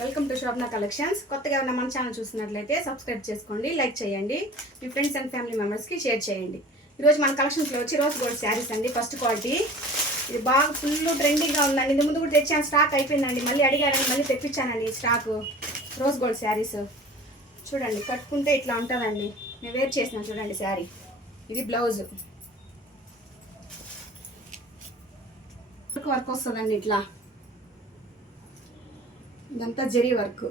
Welcome to Shobhana collections. కొత్తగా ఉన్న మన ఛానల్ చూసినట్లయితే సబ్స్క్రైబ్ చేసుకోండి, లైక్ చేయండి, మీ ఫ్రెండ్స్ అండ్ ఫ్యామిలీ మెంబర్స్కి షేర్ చేయండి. ఈరోజు మన కలెక్షన్స్లో వచ్చి రోజ్ గోల్డ్ శారీస్ అండి. ఫస్ట్ క్వాలిటీ ఇది బాగా ఫుల్ ట్రెండింగ్గా ఉందండి. ఇంత ముందు కూడా తెచ్చాను, స్టాక్ అయిపోయిందండి. మళ్ళీ అడిగారని మళ్ళీ తెప్పించానండి స్టాక్. రోజ్ గోల్డ్ శారీస్ చూడండి, కట్టుకుంటే ఇట్లా ఉంటుందండి. నేను వేర్ చేసిన చూడండి శారీ. ఇది బ్లౌజ్ వర్క్ వస్తుందండి. ఇట్లా ఇదంతా జరీ వర్క్,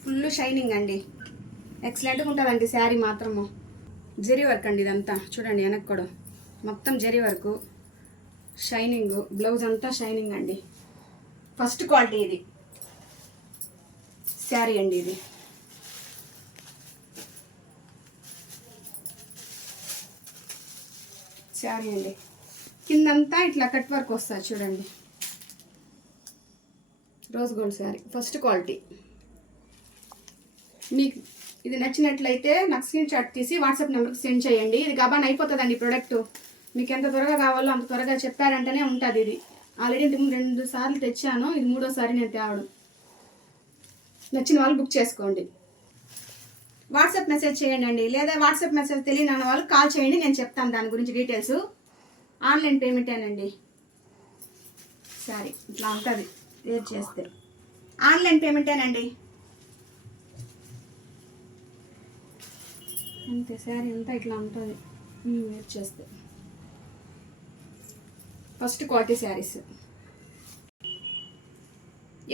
ఫుల్ షైనింగ్ అండి. ఎక్సలెంట్గా ఉంటుందండి శారీ మాత్రము. జరీ వర్క్ అండి ఇదంతా. చూడండి వెనక్కి కూడా మొత్తం జరీ వర్క్, షైనింగ్. బ్లౌజ్ అంతా షైనింగ్ అండి. ఫస్ట్ క్వాలిటీ ఇది శారీ అండి. ఇది శారీ అండి. కిందంతా ఇట్లా కట్ వర్క్ వస్తుంది చూడండి. Rose gold sari first quality. మీకు ఇది నచ్చినట్లయితే నాకు స్క్రీన్ షాట్ తీసి వాట్సాప్ నెంబర్కి సెండ్ చేయండి. ఇది గబాన్ అయిపోతుందండి ప్రోడక్ట్. మీకు ఎంత త్వరగా కావాలో అంత త్వరగా చెప్పారంటేనే ఉంటుంది. ఇది ఆల్రెడీ 2 సార్లు తెచ్చాను, ఇది 3వ సారి నేను తేవడం. నచ్చిన వాళ్ళు బుక్ చేసుకోండి. వాట్సాప్ మెసేజ్ చేయండి, లేదా వాట్సాప్ మెసేజ్ తెలియని వాళ్ళు కాల్ చేయండి, నేను చెప్తాను దాని గురించి డీటెయిల్స్. ఆన్లైన్ పేమెంటేనండి. సరే ఇట్లా ఉంటుంది వేర్ చేస్తే. ఆన్లైన్ పేమెంటేనండి. అంతే, శారీ అంతా ఇట్లా ఉంటుంది వేర్ చేస్తే. First quality saris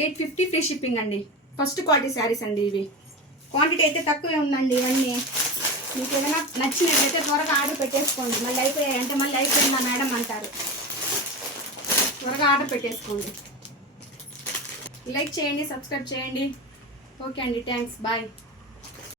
850 free shipping అండి. ఫస్ట్ క్వాలిటీ శారీస్ అండి ఇవి. క్వాంటిటీ అయితే తక్కువే ఉందండి. ఇవన్నీ మీకు ఏదైనా నచ్చినట్లయితే త్వరగా ఆర్డర్ పెట్టేసుకోండి. మళ్ళీ అయిపోయాయంటే మళ్ళీ అయిపోయిందా మేడం అంటారు. త్వరగా ఆర్డర్ పెట్టేసుకోండి. లైక్ చేయండి, సబ్స్క్రైబ్ చేయండి. ఓకే అండి, థ్యాంక్స్, బాయ్.